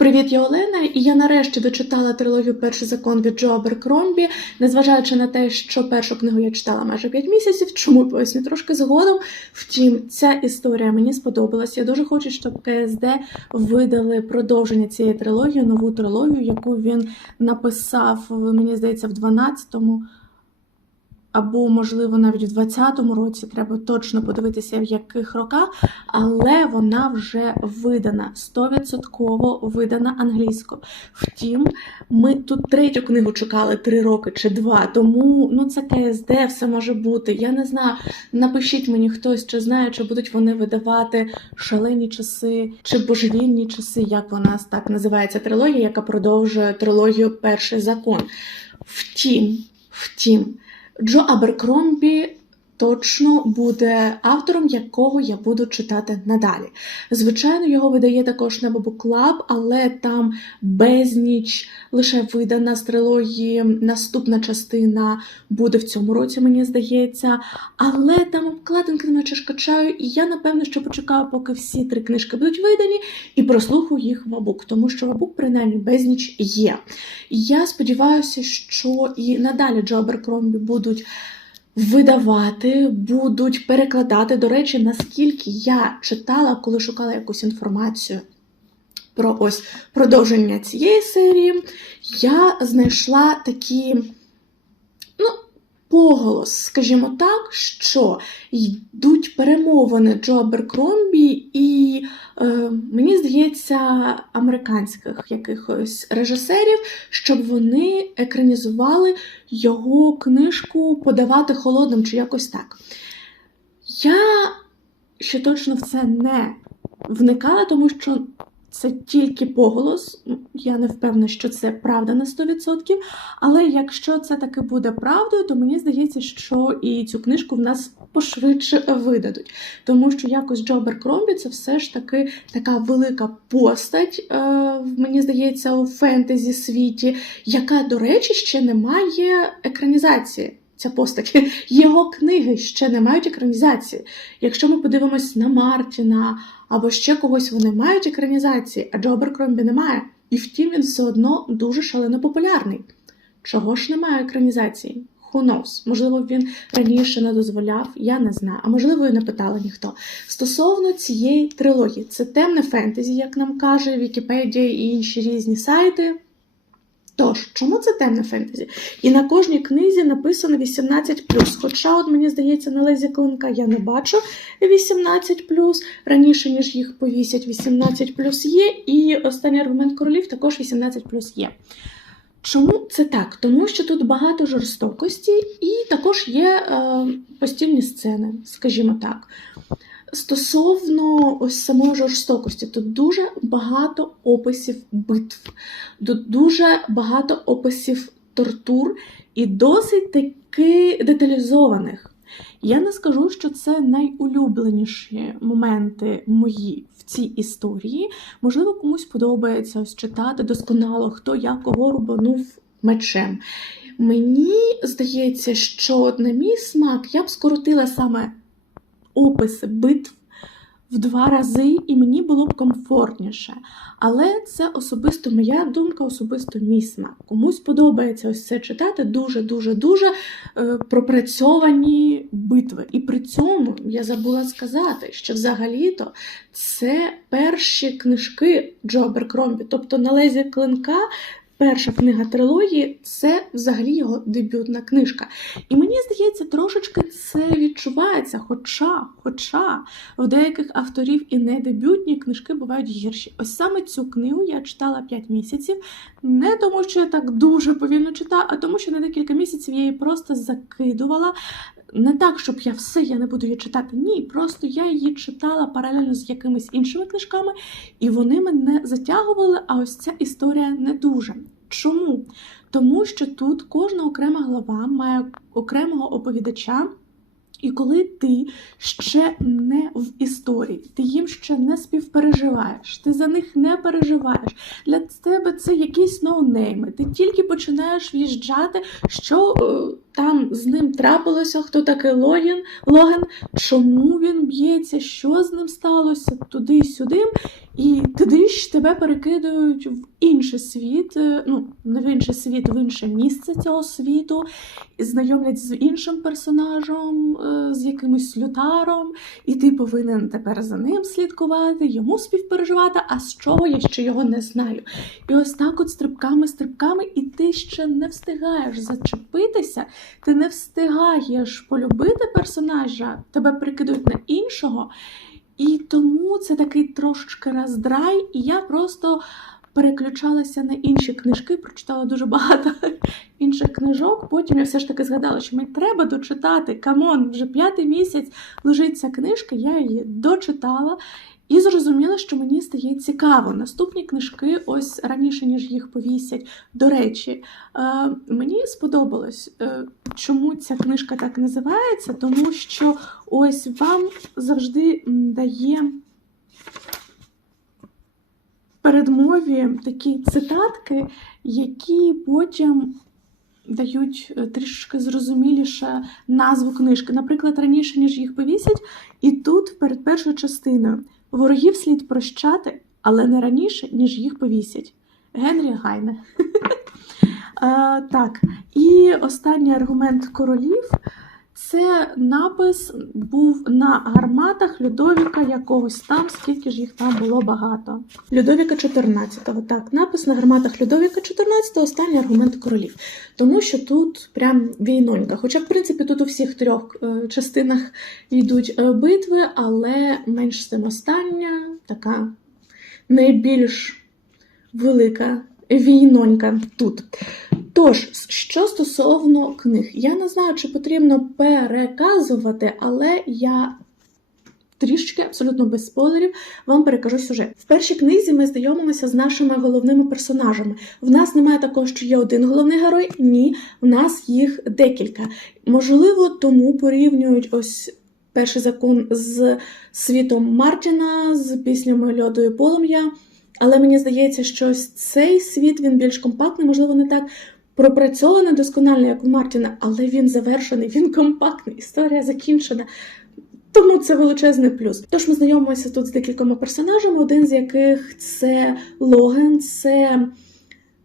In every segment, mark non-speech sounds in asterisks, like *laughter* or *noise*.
Привіт, я Олена, і я нарешті дочитала трилогію Перший закон від Джо Аберкромбі, незважаючи на те, що першу книгу я читала майже 5 місяців, чому поясню трошки згодом. Втім, ця історія мені сподобалась. Я дуже хочу, щоб КСД видали продовження цієї трилогії, нову трилогію, яку він написав, мені здається, в 12-му. Або, можливо, навіть в 20-му році треба точно подивитися, в яких роках, але вона вже видана 100% видана англійською. Втім, ми тут третю книгу чекали 3 роки чи 2, тому ну це КСД, все може бути. Я не знаю. Напишіть мені хтось, чи знає, чи будуть вони видавати шалені часи чи божевільні часи, як вона так називається трилогія, яка продовжує трилогію Перший закон. Втім, втім. Джо Аберкромбі точно буде автором, якого я буду читати надалі. Звичайно, його видає також Небо Буклаб, але там безніч лише видана з трилогії. Наступна частина буде в цьому році, мені здається. Але там обкладинки наче ж качаю, і я напевно що почекаю, поки всі три книжки будуть видані, і прослухаю їх в абук, тому що в абук принаймні безніч є. Я сподіваюся, що і надалі Джо Аберкромбі будуть видавати, будуть перекладати. До речі, наскільки я читала, коли шукала якусь інформацію про ось продовження цієї серії, я знайшла такі, поголос, скажімо так, що йдуть перемовини Джо Аберкромбі і, е, мені здається, американських якихось режисерів, щоб вони екранізували його книжку подавати холодним чи якось так. Я ще точно в це не вникала, тому що це тільки поголос. Я не впевнена, що це правда на 100%. Але якщо це таки буде правдою, то мені здається, що і цю книжку в нас пошвидше видадуть. Тому що якось Джо Аберкромбі це все ж таки така велика постать, е, мені здається, у фентезі світі, яка, до речі, ще не має екранізації. Ця постать. *laughs* Його книги ще не мають екранізації. Якщо ми подивимось на Мартіна або ще когось, вони мають екранізації, а Джо Аберкромбі немає. І втім, він все одно дуже шалено популярний. Чого ж немає екранізації? Who knows? Можливо, він раніше не дозволяв, я не знаю, а можливо, і не питала ніхто. Стосовно цієї трилогії, це темне фентезі, як нам каже Вікіпедія і інші різні сайти. Тож, чому це темне фентезі? І на кожній книзі написано 18. Хоча, от мені здається, на лезі клинка я не бачу 18 раніше, ніж їх повісять, 18 є, і останній аргумент королів також 18 є. Чому це так? Тому що тут багато жорстокості, і також є е, постільні сцени, скажімо так. Стосовно ось самої жорстокості, тут дуже багато описів битв, тут дуже багато описів тортур і досить таки деталізованих. Я не скажу, що це найулюбленіші моменти мої в цій історії. Можливо, комусь подобається ось читати досконало, хто як кого рубанув мечем. Мені здається, що на мій смак я б скоротила саме описи битв в два рази, і мені було б комфортніше. Але це особисто моя думка, особисто мій смак. Комусь подобається ось це читати дуже-дуже дуже е, пропрацьовані битви. І при цьому я забула сказати, що взагалі-то це перші книжки Джо Аберкромбі, тобто на лезі клинка. Перша книга трилогії це взагалі його дебютна книжка. І мені здається, трошечки це відчувається. Хоча, хоча в деяких авторів і не дебютні книжки бувають гірші. Ось саме цю книгу я читала 5 місяців, не тому, що я так дуже повільно читала, а тому, що на декілька місяців я її просто закидувала. Не так, щоб я все я не буду її читати. Ні, просто я її читала паралельно з якимись іншими книжками, і вони мене затягували, а ось ця історія не дуже. Чому? Тому що тут кожна окрема глава має окремого оповідача. І коли ти ще не в історії, ти їм ще не співпереживаєш, ти за них не переживаєш. Для тебе це якісь ноунейми. Ти тільки починаєш в'їжджати, що е, там з ним трапилося, хто такий Логін, Логан, чому він б'ється, що з ним сталося, туди-сюди. І туди ж тебе перекидають в інший світ, е, ну не в інший світ, в інше місце цього світу, знайомлять з іншим персонажем, е, з якимось лютаром, і ти повинен тепер за ним слідкувати, йому співпереживати, а з чого я ще його не знаю. І ось так, от стрибками, стрибками, і ти ще не встигаєш зачепитися, ти не встигаєш полюбити персонажа, тебе перекидують на іншого. І тому це такий трошечки роздрай, і я просто переключалася на інші книжки, прочитала дуже багато *laughs* інших книжок. Потім я все ж таки згадала, що мені треба дочитати. Камон, вже п'ятий місяць лежить ця книжка, я її дочитала. І зрозуміла, що мені стає цікаво. Наступні книжки, ось раніше ніж їх повісять. До речі, е, мені сподобалось, е, чому ця книжка так називається, тому що ось вам завжди дає передмові такі цитатки, які потім дають е, трішки зрозуміліше назву книжки. Наприклад, раніше ніж їх повісять, і тут перед першою частиною ворогів слід прощати, але не раніше, ніж їх повісять. Генрі Гайне. *laughs* Е, Так, і останній аргумент королів це напис був на гарматах Людовіка якогось там, скільки ж їх там було багато. Людовіка 14-го. Так, напис на гарматах Людовіка 14-го, останній аргумент королів. Тому що тут прям війнонька. Хоча, в принципі, тут у всіх трьох е, частинах йдуть е, битви, але менш з тим остання така найбільш велика війнонька тут. Тож, що стосовно книг, я не знаю, чи потрібно переказувати, але я трішки, абсолютно без спойлерів, вам перекажу сюжет. В першій книзі ми знайомимося з нашими головними персонажами. В нас немає такого, що є один головний герой. Ні, в нас їх декілька. Можливо, тому порівнюють ось. Перший закон з світом Мартіна, з піснями льоду і полум'я. Але мені здається, що цей світ він більш компактний, можливо, не так пропрацьований досконально, як у Мартіна, але він завершений, він компактний, історія закінчена. Тому це величезний плюс. Тож ми знайомимося тут з декількома персонажами, один з яких це Логен, це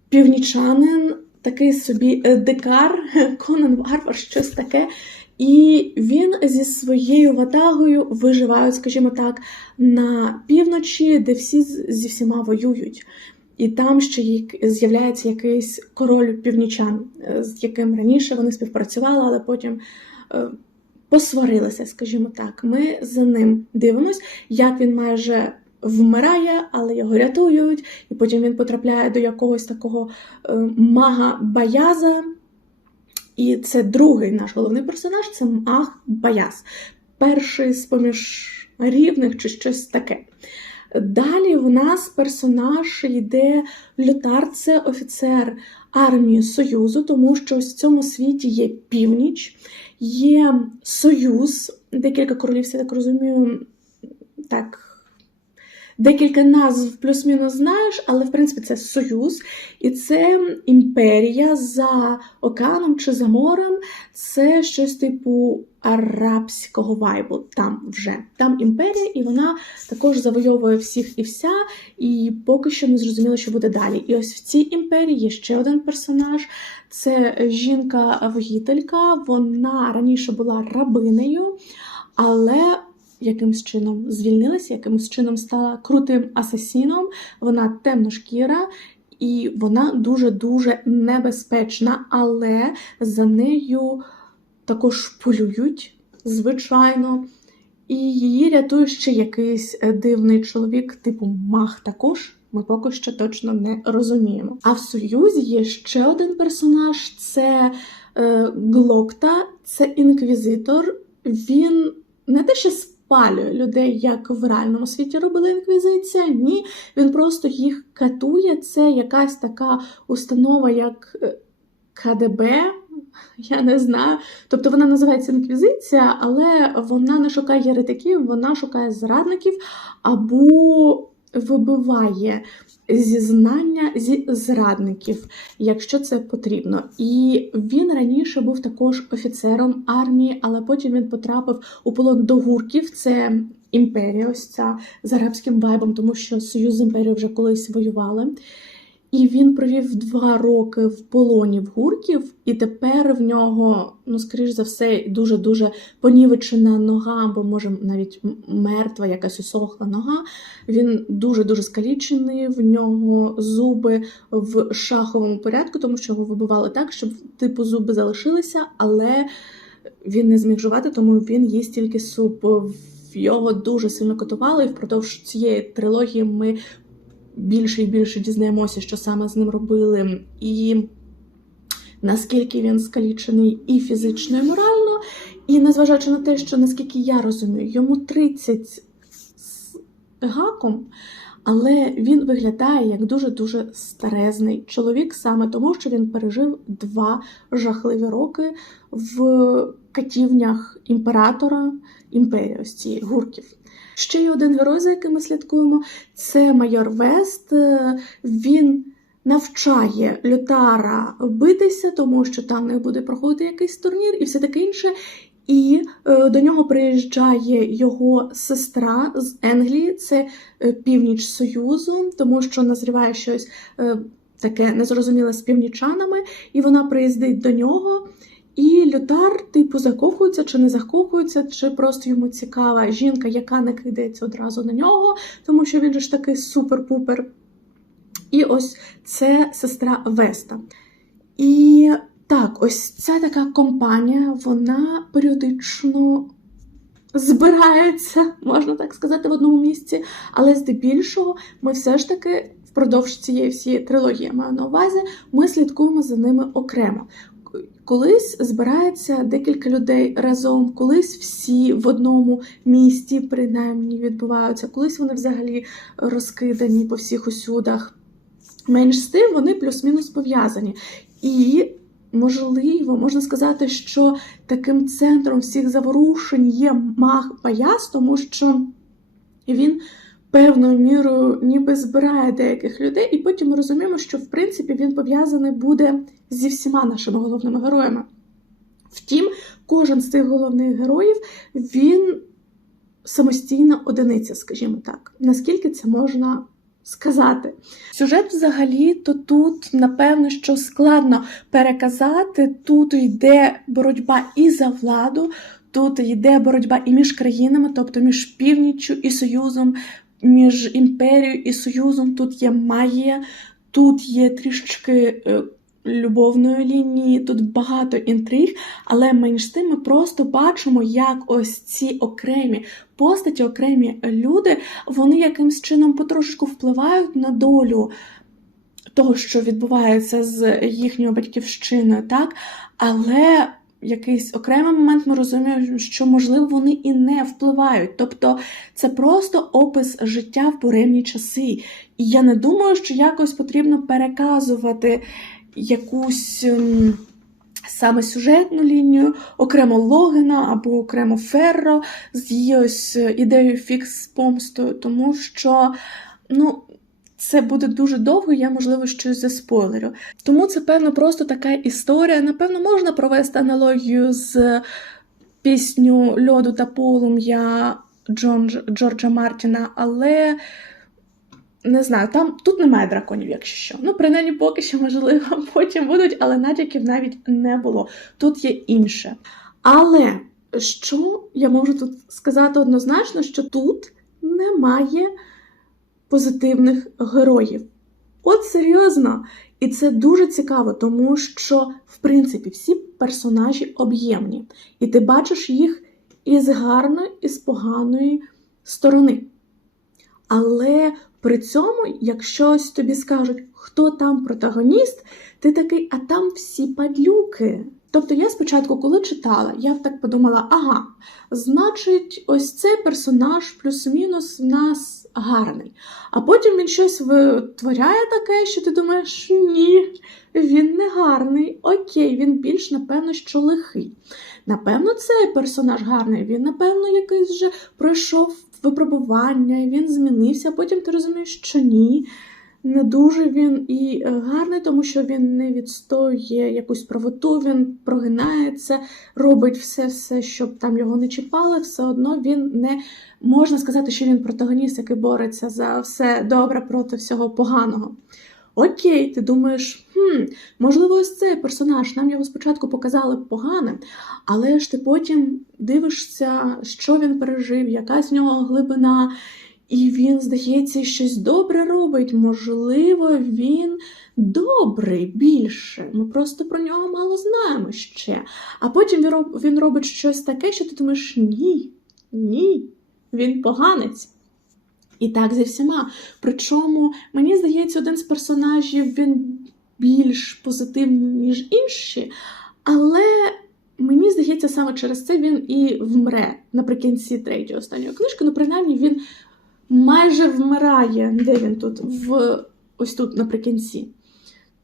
північанин, такий собі е, дикар, *laughs* Конан Варвар, щось таке. І він зі своєю ватагою виживають, скажімо так, на півночі, де всі зі всіма воюють. І там ще з'являється якийсь король північан, е, з яким раніше вони співпрацювали, але потім е, посварилися, скажімо так. Ми за ним дивимось, як він майже вмирає, але його рятують, і потім він потрапляє до якогось такого е, мага Баяза. І це другий наш головний персонаж це Маг Баяз. Перший з поміж рівних чи щось таке. Далі у нас персонаж йде Лютар, це офіцер армії Союзу, тому що в цьому світі є північ, є Союз, декілька королів, я так розумію, так. Декілька назв плюс-мінус знаєш, але в принципі це союз, і це імперія за океаном чи за морем. Це щось типу арабського вайбу. Там вже там імперія, і вона також завойовує всіх і вся, і поки що не зрозуміло, що буде далі. І ось в цій імперії є ще один персонаж. Це жінка-воїтелька. Вона раніше була рабинею, але якимсь чином звільнилася, якимось чином стала крутим асасіном. Вона темношкіра. І вона дуже-дуже небезпечна, але за нею також полюють, звичайно. І її рятує ще якийсь е, дивний чоловік, типу мах також. Ми поки що точно не розуміємо. А в Союзі є ще один персонаж: це е, Глокта, це інквізитор. Він не те, що спалює людей, як в реальному світі робила інквізиція. Ні, він просто їх катує. Це якась така установа, як е, КДБ. Я не знаю. Тобто вона називається інквізиція, але вона не шукає єретиків, вона шукає зрадників або вибиває зізнання зі зрадників, якщо це потрібно. І він раніше був також офіцером армії, але потім він потрапив у полон до гурків. Це імперія, ось ця з арабським вайбом, тому що Союз з імперією вже колись воювали. І він провів два роки в полоні в гурків, і тепер в нього, ну скоріш за все, дуже дуже понівечена нога, або може навіть мертва, якась усохла нога. Він дуже дуже скалічений. В нього зуби в шаховому порядку, тому що його вибивали так, щоб типу зуби залишилися, але він не зміг жувати, тому він їсть тільки суп. Його дуже сильно катували, і впродовж цієї трилогії ми більше і більше дізнаємося, що саме з ним робили, і наскільки він скалічений і фізично, і морально. І незважаючи на те, що наскільки я розумію, йому 30 з гаком, але він виглядає як дуже-дуже старезний чоловік, саме тому, що він пережив два жахливі роки в катівнях імператора імперії, ось цієї гурків. Ще є один герой, за яким ми слідкуємо, це майор Вест. Е, Він навчає Лютара битися, тому що там не буде проходити якийсь турнір і все таке інше. І е, до нього приїжджає його сестра з Енглії, це е, північ Союзу, тому що назріває щось таке незрозуміле з північанами, і вона приїздить до нього. І Лютар, типу, закохується чи не закохується, чи просто йому цікава жінка, яка не кидається одразу на нього, тому що він же ж такий супер-пупер. І ось це сестра Веста. І так, ось ця така компанія, вона періодично збирається, можна так сказати, в одному місці, але здебільшого ми все ж таки впродовж цієї всієї трилогії маю на увазі, ми слідкуємо за ними окремо. Колись збирається декілька людей разом, колись всі в одному місті принаймні відбуваються, колись вони взагалі розкидані по всіх усюдах. Менш з тим вони плюс-мінус пов'язані. І, можливо, можна сказати, що таким центром всіх заворушень є маг Паяс, тому що він певною мірою ніби збирає деяких людей, і потім ми розуміємо, що в принципі він пов'язаний буде зі всіма нашими головними героями. Втім, кожен з цих головних героїв він самостійна одиниця, скажімо так. Наскільки це можна сказати? Сюжет взагалі то тут, напевно, що складно переказати. Тут йде боротьба і за владу, тут йде боротьба і між країнами, тобто між північчю і союзом, між імперією і союзом. Тут є магія, тут є трішечки. е, Любовної лінії, тут багато інтриг, але менш тим ми просто бачимо, як ось ці окремі постаті, окремі люди, вони якимсь чином потрошечку впливають на долю того, що відбувається з їхньою батьківщиною, так? Але якийсь окремий момент ми розуміємо, що можливо вони і не впливають. Тобто це просто опис життя в буремні часи. І я не думаю, що якось потрібно переказувати якусь. ем, Саме сюжетну лінію, окремо Логена або окремо Ферро з її ось е, ідеєю фікс з помстою, тому що ну, це буде дуже довго, я, можливо, щось заспойлерю. Тому це, певно, просто така історія. Напевно, можна провести аналогію з пісню Льоду та полум'я Джон, Джорджа Мартіна, але не знаю, там тут немає драконів, якщо що. Ну, принаймні, поки що, можливо, *laughs* потім будуть, але натяків навіть не було. Тут є інше. Але що я можу тут сказати однозначно, що тут немає позитивних героїв. От серйозно. І це дуже цікаво, тому що, в принципі, всі персонажі об'ємні. І ти бачиш їх і з гарної, і з поганої сторони. Але при цьому, якщо ось тобі скажуть, хто там протагоніст, ти такий, а там всі падлюки. Тобто я спочатку, коли читала, я так подумала: ага, значить, ось цей персонаж плюс-мінус в нас гарний. А потім він щось витворяє таке, що ти думаєш, ні, він не гарний. Окей, він більш, напевно, що лихий. Напевно, цей персонаж гарний, він, напевно, якийсь вже пройшов випробування, він змінився, а потім ти розумієш, що ні. Не дуже він і е, гарний, тому що він не відстоює якусь правоту, він прогинається, робить все, все, щоб там його не чіпали. Все одно він не можна сказати, що він протагоніст, який бореться за все добре проти всього поганого. Окей, ти думаєш, хм, можливо, ось цей персонаж, нам його спочатку показали поганим, але ж ти потім дивишся, що він пережив, яка з нього глибина, і він, здається, щось добре робить. Можливо, він добрий більше. Ми просто про нього мало знаємо ще. А потім він робить щось таке, що ти думаєш, ні, ні, він поганець. І так зі всіма. Причому, мені здається, один з персонажів він більш позитивний, ніж інші, але мені здається, саме через це він і вмре наприкінці третьої останньої книжки. Ну, принаймні, він майже вмирає. Де він тут? В ось тут наприкінці.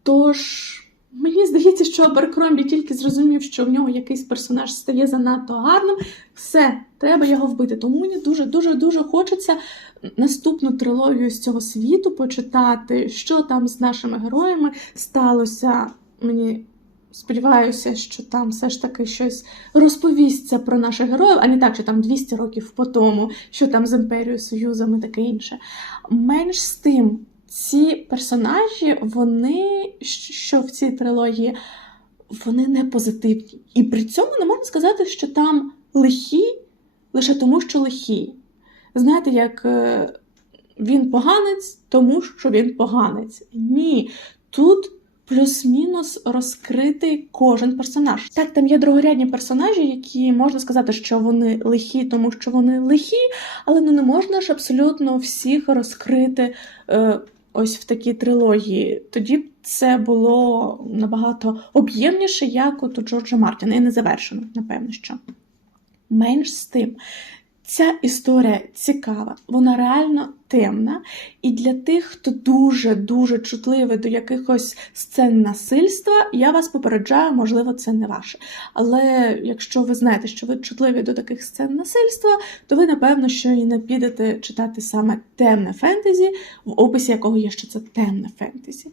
Тож. Мені здається, що Аберкромбі тільки зрозумів, що в нього якийсь персонаж стає занадто гарним. Все, треба його вбити. Тому мені дуже дуже дуже хочеться наступну трилогію з цього світу почитати, що там з нашими героями сталося. Мені сподіваюся, що там все ж таки щось розповісться про наших героїв, а не так, що там 200 років по тому, що там з імперією, союзом і таке інше. Менш з тим, ці персонажі, вони що в цій трилогії, вони не позитивні. І при цьому не можна сказати, що там лихі лише тому, що лихі. Знаєте, як е, він поганець, тому що він поганець. Ні. Тут плюс-мінус розкритий кожен персонаж. Так, там є другорядні персонажі, які можна сказати, що вони лихі, тому що вони лихі, але ну не можна ж абсолютно всіх розкрити. Е, Ось в такій трилогії. Тоді б це було набагато об'ємніше, як от у Джорджа Мартіна, і не завершено, напевно, що. Менш з тим, ця історія цікава, вона реально темна. І для тих, хто дуже-дуже чутливий до якихось сцен насильства, я вас попереджаю, можливо, це не ваше. Але якщо ви знаєте, що ви чутливі до таких сцен насильства, то ви, напевно, що і не підете читати саме темне фентезі, в описі якого є, що це темне фентезі.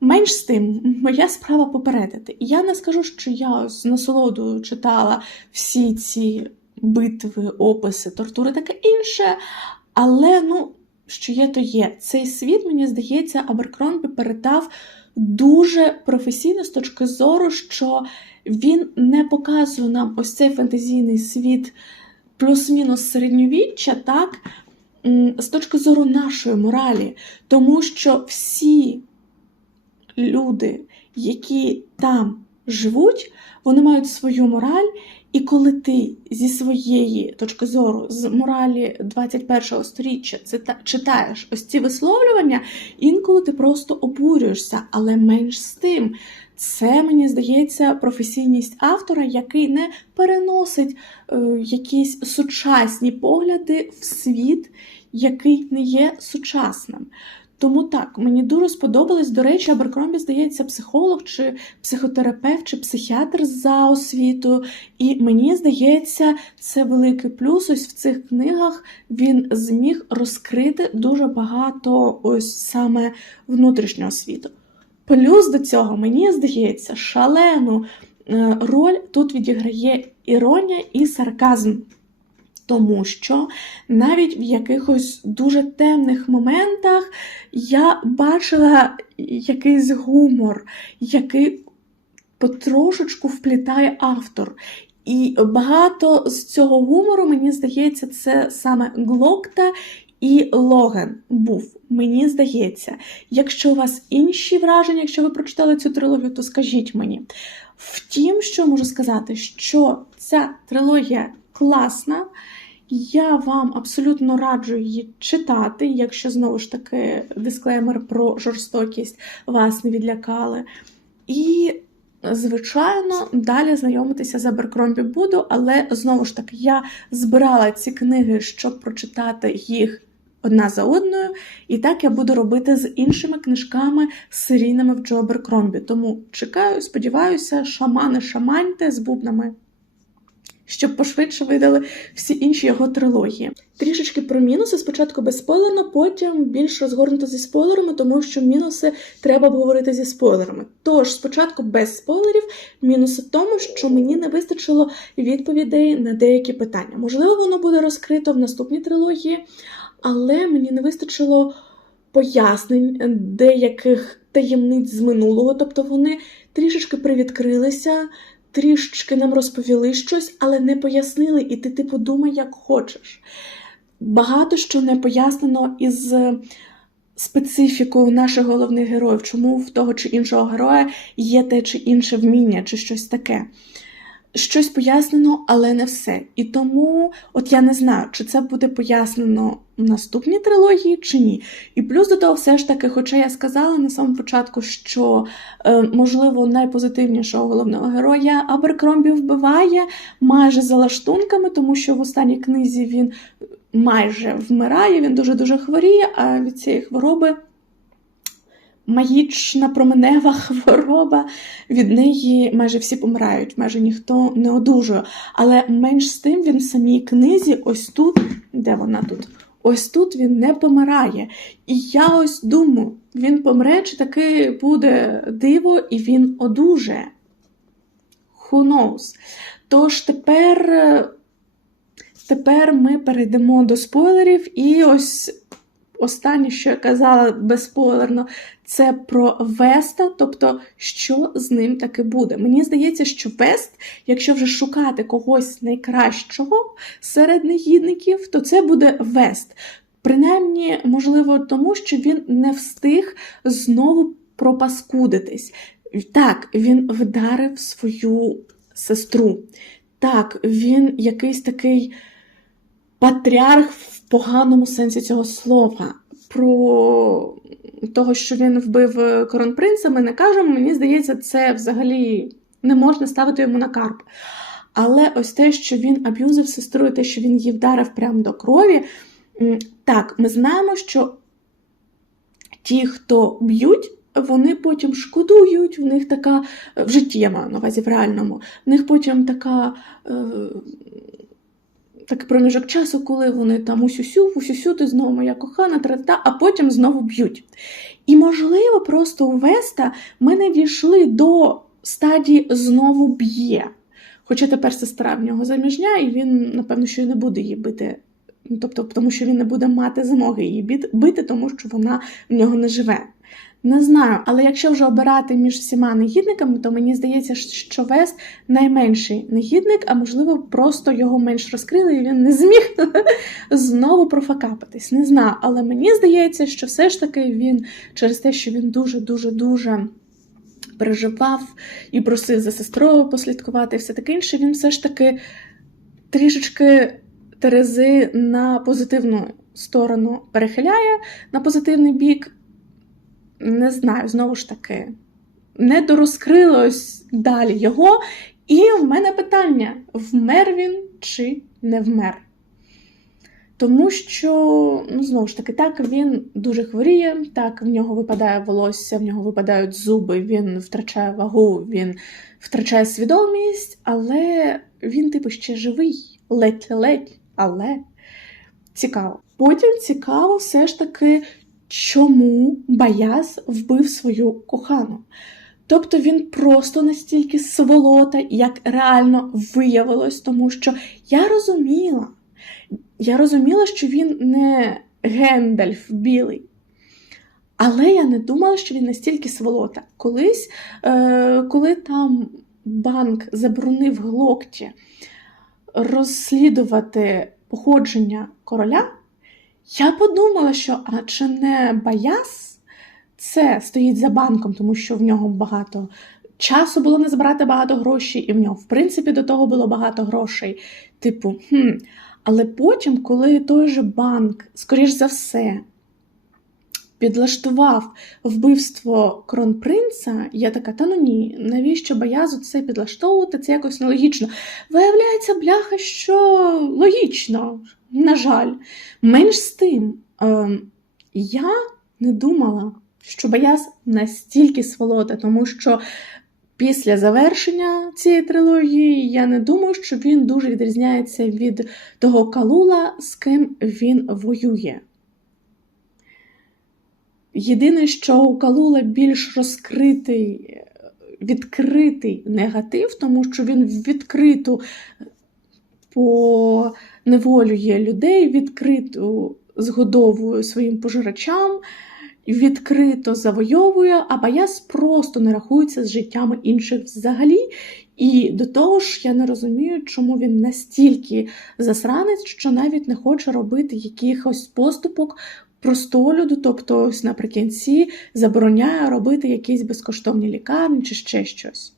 Менш з тим, моя справа попередити. Я не скажу, що я з насолодою читала всі ці битви, описи, тортури, таке інше. Але, ну, що є, то є. Цей світ, мені здається, Аберкромбі передав дуже професійно з точки зору, що він не показує нам ось цей фантазійний світ плюс-мінус середньовіччя, так, з точки зору нашої моралі. Тому що всі люди, які там живуть, вони мають свою мораль, і коли ти зі своєї точки зору, з моралі 21-го сторіччя читаєш ось ці висловлювання, інколи ти просто обурюєшся, але менш з тим. Це, мені здається, професійність автора, який не переносить е, якісь сучасні погляди в світ, який не є сучасним. Тому так, мені дуже сподобалось. До речі, Аберкромбі, здається, психолог чи психотерапевт чи психіатр за освітою. І мені здається, це великий плюс. Ось в цих книгах він зміг розкрити дуже багато ось саме внутрішнього світу. Плюс до цього, мені здається, шалену е, роль тут відіграє іронія і сарказм. Тому що навіть в якихось дуже темних моментах я бачила якийсь гумор, який потрошечку вплітає автор. І багато з цього гумору, мені здається, це саме Глокта і Логан був. Мені здається, якщо у вас інші враження, якщо ви прочитали цю трилогію, то скажіть мені. Втім, що можу сказати, що ця трилогія класна. Я вам абсолютно раджу її читати, якщо знову ж таки дисклеймер про жорстокість вас не відлякали. І, звичайно, далі знайомитися з Аберкромбі буду, але знову ж таки, я збирала ці книги, щоб прочитати їх одна за одною, і так я буду робити з іншими книжками серійними в Джо Аберкромбі. Тому чекаю, сподіваюся, шамани, шаманьте з бубнами. Щоб пошвидше видали всі інші його трилогії. Трішечки про мінуси. Спочатку безспойлерно, потім більш розгорнуто зі спойлерами, тому що мінуси треба обговорити зі спойлерами. Тож, спочатку без спойлерів, мінуси в тому, що мені не вистачило відповідей на деякі питання. Можливо, воно буде розкрито в наступній трилогії, але мені не вистачило пояснень деяких таємниць з минулого, тобто вони трішечки привідкрилися, трішечки нам розповіли щось, але не пояснили, і ти типу думай, як хочеш. Багато що не пояснено із специфікою наших головних героїв, чому в того чи іншого героя є те чи інше вміння, чи щось таке. Щось пояснено, але не все. І тому, от я не знаю, чи це буде пояснено в наступній трилогії, чи ні. І плюс до того, все ж таки, хоча я сказала на самому початку, що е, можливо найпозитивнішого головного героя Аберкромбі вбиває майже за лаштунками, тому що в останній книзі він майже вмирає, він дуже дуже хворіє, а від цієї хвороби. Магічна променева *laughs* хвороба, від неї майже всі помирають, майже ніхто не одужує. Але менш з тим він в самій книзі, ось тут, де вона тут? Ось тут він не помирає. І я ось думаю, він помре, чи таки буде диво, і він одужає. Who knows? Тож тепер, тепер ми перейдемо до спойлерів, і ось останнє, що я казала безспойлерно, це про Веста, тобто, що з ним таки буде. Мені здається, що Вест, якщо вже шукати когось найкращого серед негідників, то це буде Вест. Принаймні, можливо, тому що він не встиг знову пропаскудитись. Так, він вдарив свою сестру. Так, він якийсь такий патріарх в поганому сенсі цього слова. Про того, що він вбив коронпринца, ми не кажемо. Мені здається, це взагалі не можна ставити йому на карп. Але ось те, що він аб'юзив сестру, і те, що він її вдарив прямо до крові. Так, ми знаємо, що ті, хто б'ють, вони потім шкодують, в них така в житті я маю на увазі в реальному, в них потім така. Е, такий проміжок часу, коли вони там усюсю, усюсю, ти знову моя кохана, тра-та, а потім знову б'ють. І, можливо, просто у Веста ми не дійшли до стадії знову б'є. Хоча тепер сестра в нього заміжня, і він, напевно, що і не буде її бити. Ну, Тобто, тому що він не буде мати змоги її бити, тому що вона в нього не живе. Не знаю, але якщо вже обирати між всіма негідниками, то мені здається, що Вест найменший негідник, а можливо, просто його менш розкрили, і він не зміг *laughs* знову профакапитись. Не знаю, але мені здається, що все ж таки він через те, що він дуже дуже дуже переживав і просив за сестрою послідкувати, і все таке інше, він все ж таки трішечки Терези на позитивну сторону перехиляє на позитивний бік. Не знаю, знову ж таки, не дорозкрилось далі його. І в мене питання: вмер він чи не вмер? Тому що, ну, знову ж таки, так, він дуже хворіє, так, в нього випадає волосся, в нього випадають зуби, він втрачає вагу, він втрачає свідомість, але він, типу, ще живий, ледь-ледь, але цікаво. Потім цікаво все ж таки, чому Баяс вбив свою кохану. Тобто він просто настільки сволота, як реально виявилось, тому що я розуміла, я розуміла, що він не Гендальф білий. Але я не думала, що він настільки сволота. Колись, е, коли там банк заборонив Глокті розслідувати походження короля, я подумала, що а чи не Баяс це стоїть за банком, тому що в нього багато часу було не збирати багато грошей, і в нього, в принципі, до того було багато грошей. Типу, хм. Але потім, коли той же банк, скоріш за все, підлаштував вбивство кронпринца, я така, та ну ні, навіщо Баязу це підлаштовувати? Це якось нелогічно. Виявляється, бляха, що логічно, на жаль. Менш з тим, е, я не думала, що Баяз настільки сволота, тому що Після завершення цієї трилогії я не думаю, що він дуже відрізняється від того Калула, з ким він воює. Єдине, що у Калула більш розкритий, відкритий негатив, тому що він відкрито поневолює людей, відкрито згодовує своїм пожирачам, відкрито завойовує, а Баяс просто не рахується з життями інших взагалі. І до того ж, я не розумію, чому він настільки засранець, що навіть не хоче робити якихось поступок простолюду, тобто ось наприкінці забороняє робити якісь безкоштовні лікарні чи ще щось.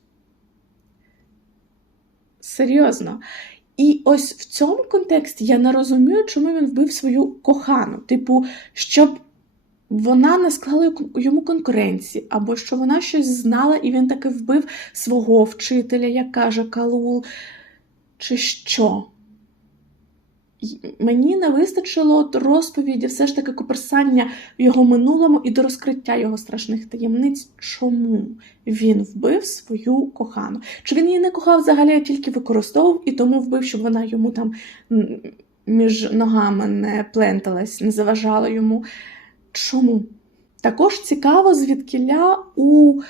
Серйозно. І ось в цьому контексті я не розумію, чому він вбив свою кохану. Типу, щоб вона не склала йому конкуренції, або що вона щось знала, і він таки вбив свого вчителя, як каже Калул, чи що. Мені не вистачило розповіді, все ж таки коперсання в його минулому і до розкриття його страшних таємниць, чому він вбив свою кохану. Чи він її не кохав взагалі, а тільки використовував і тому вбив, щоб вона йому там між ногами не пленталась, не заважала йому. Чому? Також цікаво, звідкиля у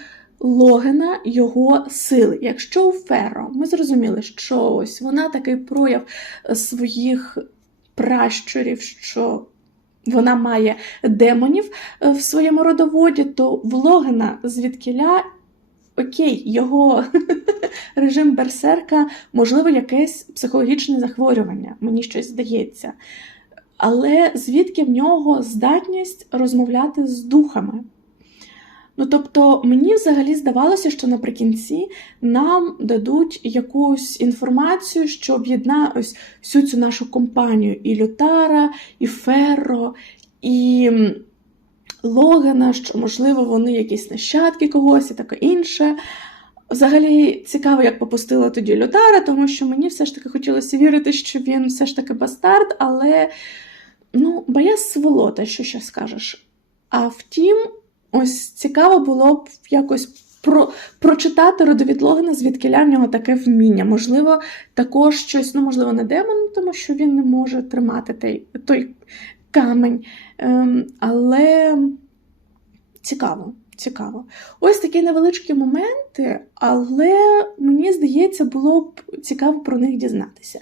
Логена його сили. Якщо у Ферро ми зрозуміли, що ось вона такий прояв своїх пращурів, що вона має демонів е, в своєму родоводі, то в Логена звідкиля. Окей, його *laughs* режим берсерка, можливо, якесь психологічне захворювання, мені щось здається. Але звідки в нього здатність розмовляти з духами? Ну, тобто, мені взагалі здавалося, що наприкінці нам дадуть якусь інформацію, що об'єднає ось всю цю нашу компанію: і Лютара, і Ферро, і Логана, що, можливо, вони якісь нащадки когось і таке інше. Взагалі цікаво, як попустила тоді Лютара, тому що мені все ж таки хотілося вірити, що він все ж таки бастард, але ну, Баяс сволота, що ще скажеш. А втім, ось цікаво було б якось про, прочитати родовідлогина. Логана, звідкиля в нього таке вміння. Можливо, також щось, ну, можливо, не демон, тому що він не може тримати той, той камень. Ем, але цікаво. Цікаво. Ось такі невеличкі моменти, але мені здається, було б цікаво про них дізнатися.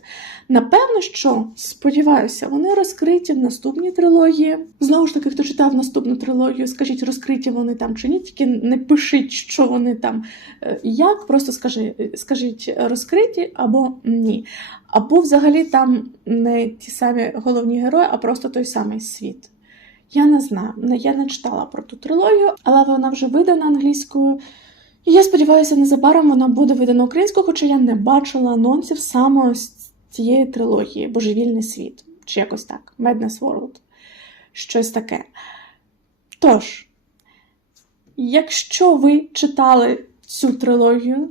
Напевно, що, сподіваюся, вони розкриті в наступній трилогії. Знову ж таки, хто читав наступну трилогію, скажіть, розкриті вони там чи ні, тільки не пишіть, що вони там е, як, просто скажи, скажіть розкриті або ні. Або взагалі там не ті самі головні герої, а просто той самий світ. Я не знаю, не- я не читала про ту трилогію, але вона вже видана англійською. І я сподіваюся, незабаром вона буде видана українською, хоча я не бачила анонсів саме з цієї трилогії Божевільний світ, чи якось так, Madness World. Щось таке. Тож, якщо ви читали цю трилогію,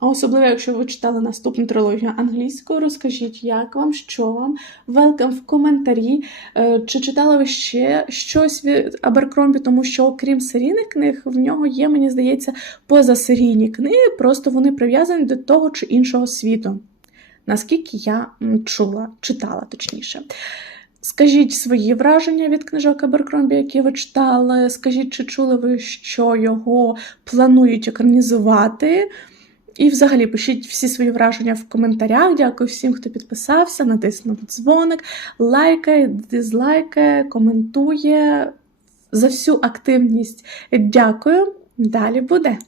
а особливо, якщо ви читали наступну трилогію англійською, розкажіть, як вам, що вам. Велкам в коментарі. Е, Чи читали ви ще щось від Аберкромбі, тому що, окрім серійних книг, в нього є, мені здається, позасерійні книги, просто вони прив'язані до того чи іншого світу. Наскільки я чула, читала точніше. Скажіть свої враження від книжок Аберкромбі, які ви читали. Скажіть, чи чули ви, що його планують екранізувати? І взагалі пишіть всі свої враження в коментарях. Дякую всім, хто підписався, натиснув дзвоник, лайкає, дизлайкає, коментує. За всю активність дякую. Далі буде.